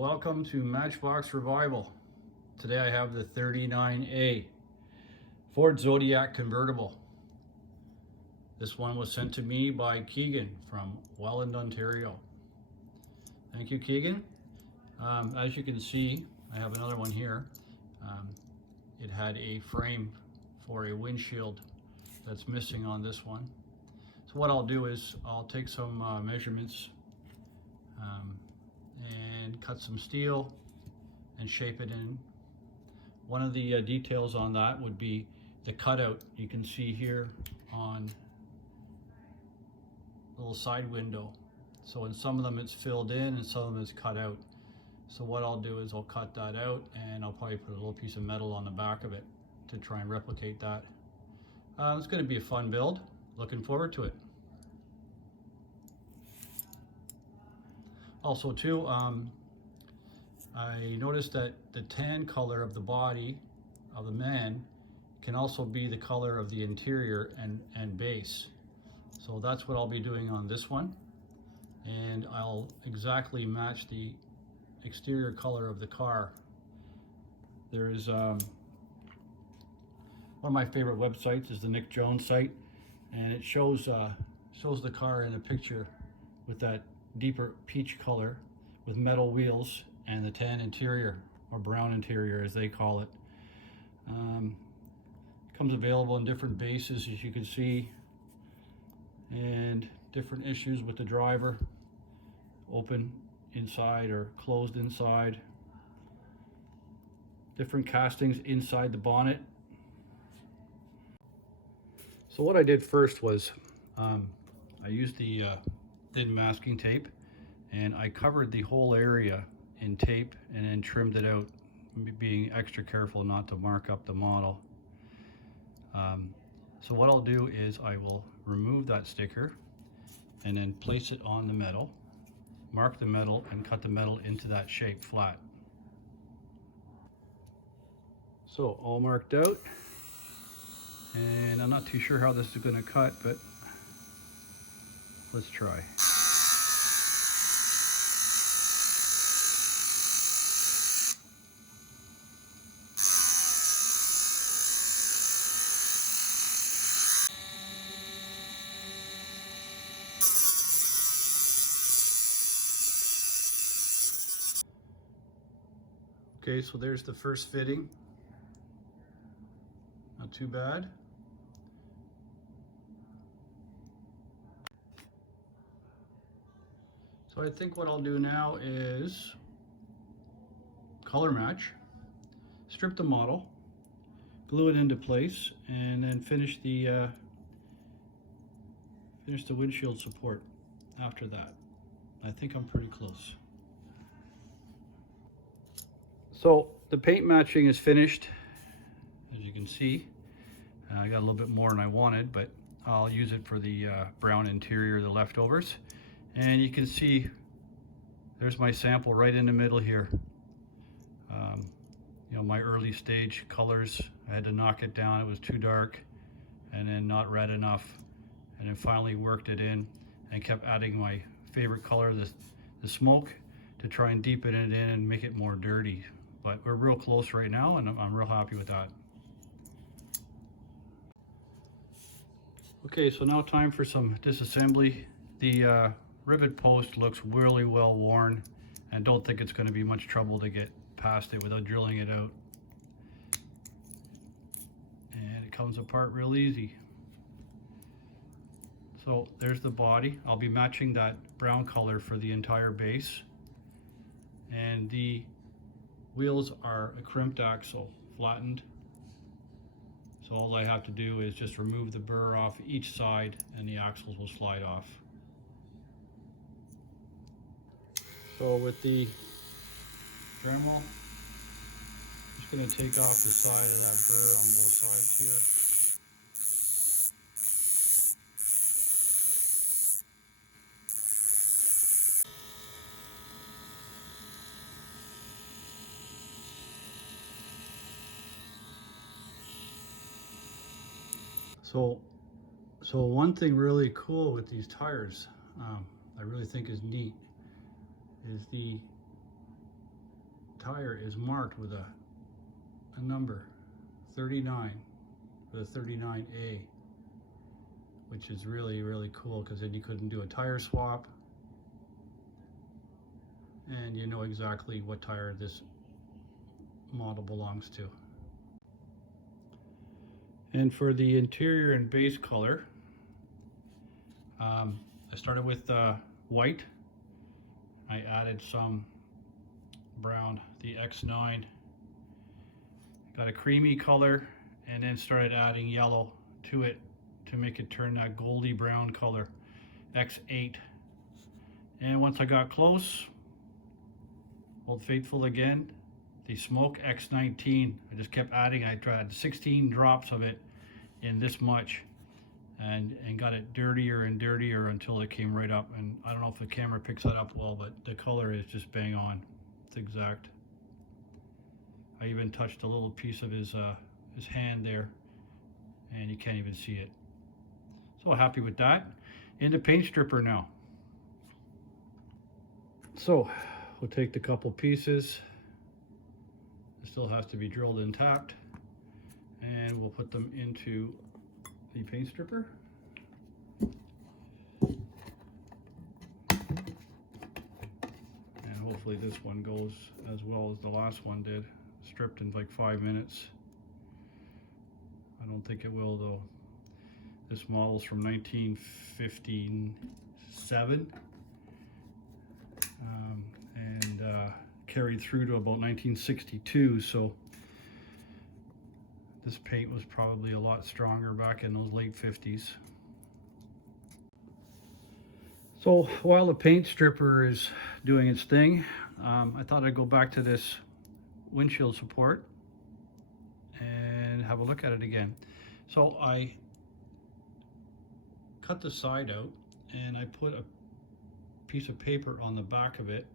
welcome to Matchbox Revival. Today I have the 39A Ford Zodiac Convertible. This one was sent to me by Keegan from Welland, Ontario. Thank you, Keegan. As you can see, I have another one here. It had a frame for a windshield that's missing on this one. So what I'll do is I'll take some measurements and cut some steel and shape it in. One of the details on that would be the cutout you can see here on the little side window. So in some of them it's filled in and some of them is cut out. So what I'll do is I'll cut that out and I'll probably put a little piece of metal on the back of it to try and replicate that. It's going to be a fun build. Looking forward to it. Also too, I noticed that the tan color of the body of the man can also be the color of the interior and base. So that's what I'll be doing on this one. And I'll exactly match the exterior color of the car. There is one of my favorite websites is the Nick Jones site, and it shows the car in a picture with that deeper peach color with metal wheels and the tan interior, or brown interior as they call it. Comes available in different bases, as you can see, and different issues with the driver, open inside or closed inside, different castings inside the bonnet. So what I did first was I used the thin masking tape and I covered the whole area in tape and then trimmed it out, being extra careful not to mark up the model. So what I'll do is I will remove that sticker and then place it on the metal, mark the metal, and cut the metal into that shape flat. So all marked out, and I'm not too sure how this is going to cut, but let's try. Okay, so there's the first fitting. Not too bad. So I think what I'll do now is color match, strip the model, glue it into place, and then finish the windshield support after that. I think I'm pretty close. So the paint matching is finished, as you can see. I got a little bit more than I wanted, but I'll use it for the brown interior, the leftovers. And you can see there's my sample right in the middle here. You know, my early stage colors, I had to knock it down. It was too dark and then not red enough. And then finally worked it in and kept adding my favorite color, the smoke, to try and deepen it in and make it more dirty. But we're real close right now, and I'm real happy with that. Okay, so now time for some disassembly. The rivet post looks really well worn, and don't think it's going to be much trouble to get past it without drilling it out. And it comes apart real easy. So there's the body. I'll be matching that brown color for the entire base. And the wheels are a crimped axle, flattened. So all I have to do is just remove the burr off each side and the axles will slide off. So with the Dremel, I'm just going to take off the side of that burr on both sides here. So one thing really cool with these tires, I really think is neat, is the tire is marked with a number 39 for the 39A, which is really, really cool, because then you couldn't do a tire swap and you know exactly what tire this model belongs to. And for the interior and base color, I started with white. I added some brown, the X9. Got a creamy color, and then started adding yellow to it to make it turn that goldy brown color, X8. And once I got close, Old Faithful again, the smoke X19. I just kept adding. I tried 16 drops of it in this much, and got it dirtier and dirtier until it came right up. And I don't know if the camera picks that up well, but the color is just bang on. It's exact. I even touched a little piece of his hand there, and you can't even see it. So happy with that. Into paint stripper now. So we'll take the couple pieces. It still has to be drilled and tapped, and we'll put them into the paint stripper. And hopefully this one goes as well as the last one did. Stripped in like 5 minutes. I don't think it will though. This model's from 1957 and carried through to about 1962, so this paint was probably a lot stronger back in those late 50s. So while the paint stripper is doing its thing, I thought I'd go back to this windshield support and have a look at it again. So I cut the side out and I put a piece of paper on the back of it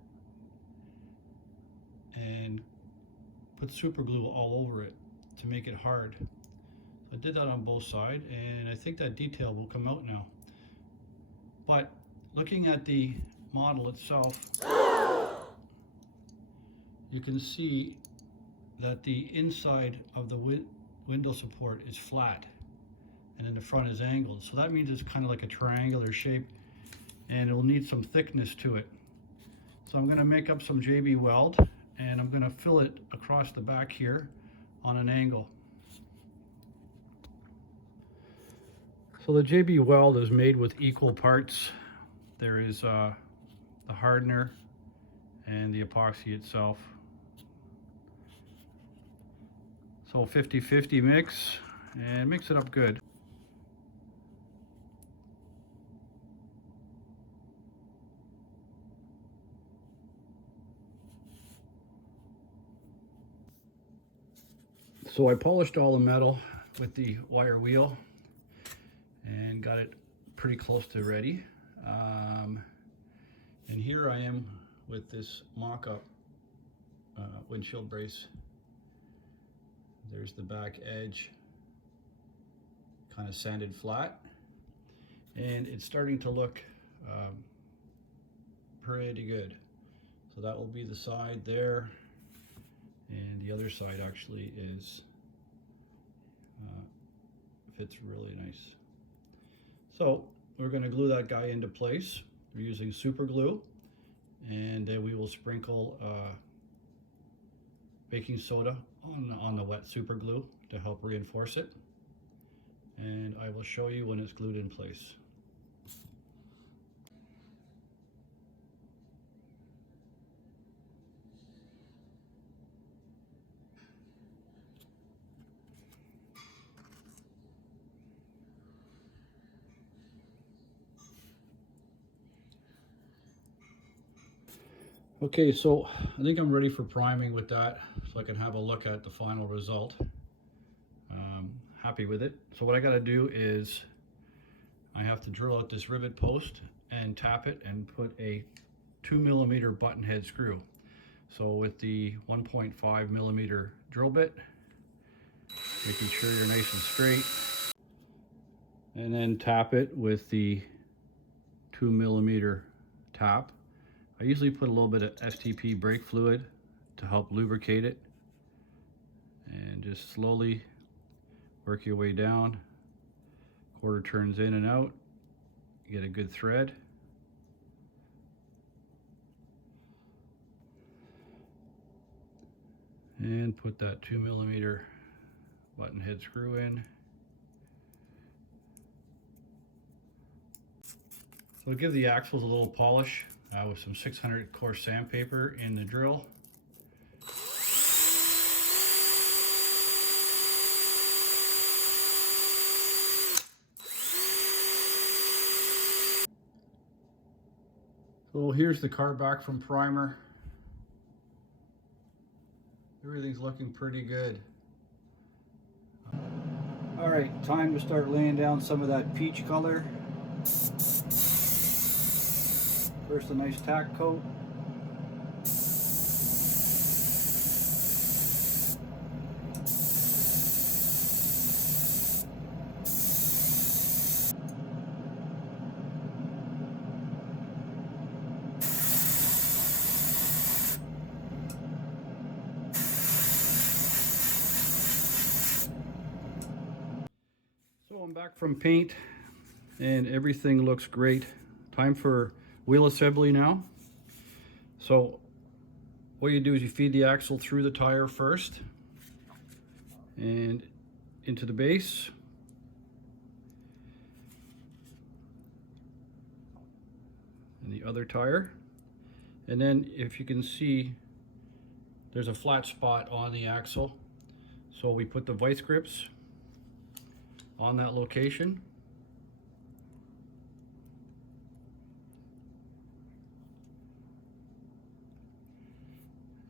and put super glue all over it to make it hard. So I did that on both sides, and I think that detail will come out now. But looking at the model itself, you can see that the inside of the window support is flat and then the front is angled. So that means it's kind of like a triangular shape, and it will need some thickness to it. So I'm going to make up some JB weld, and I'm going to fill it across the back here on an angle. So the JB weld is made with equal parts. There is the hardener and the epoxy itself. So 50-50 mix, and mix it up good. So I polished all the metal with the wire wheel and got it pretty close to ready. And here I am with this mock-up windshield brace. There's the back edge, kind of sanded flat, and it's starting to look pretty good. So that will be the side there, and the other side actually is fits really nice. So we're going to glue that guy into place. We're using super glue, and then we will sprinkle baking soda on the wet super glue to help reinforce it, and I will show you when it's glued in place. Okay, so I think I'm ready for priming with that, so I can have a look at the final result. Happy with it. So what I got to do is I have to drill out this rivet post and tap it and put a 2mm button head screw. So with the 1.5mm drill bit, making sure you're nice and straight, and then tap it with the 2mm tap. I usually put a little bit of STP brake fluid to help lubricate it. And just slowly work your way down. Quarter turns in and out. You get a good thread. And put that 2mm button head screw in. So give the axles a little polish with some 600 coarse sandpaper in the drill. So here's the car back from primer. Everything's looking pretty good. All right, time to start laying down some of that peach color. First, a nice tack coat. So I'm back from paint and everything looks great. Time for wheel assembly now. So what you do is you feed the axle through the tire first and into the base. And the other tire. And then if you can see, there's a flat spot on the axle. So we put the vice grips on that location.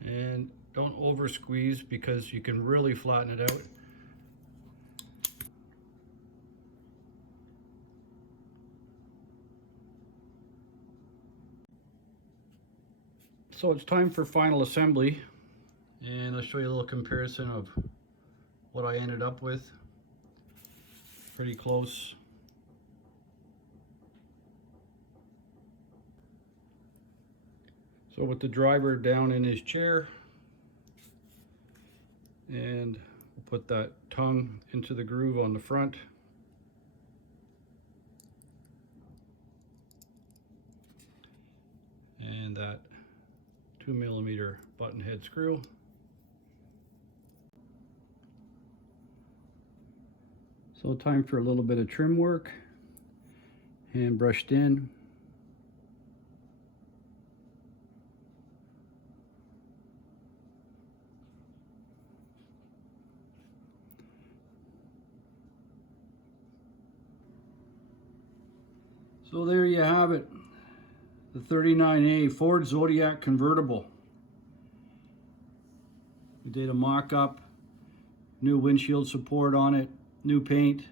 And don't over squeeze because you can really flatten it out. So it's time for final assembly, and I'll show you a little comparison of what I ended up with. Pretty close. So with the driver down in his chair, and we'll put that tongue into the groove on the front. And that 2mm button head screw. So time for a little bit of trim work. Hand brushed in. So there you have it, the 39A Ford Zodiac Convertible. We did a mock-up, new windshield support on it, new paint,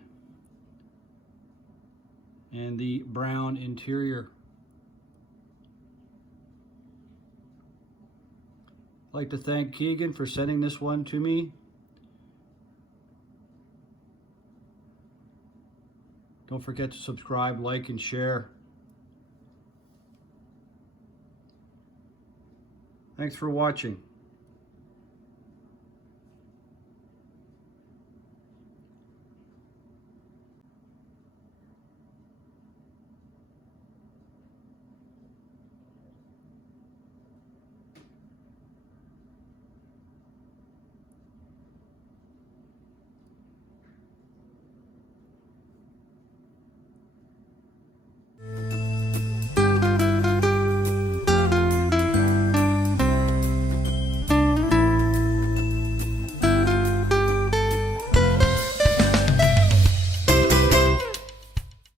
and the brown interior. I'd like to thank Keegan for sending this one to me. Don't forget to subscribe, like, and share. Thanks for watching.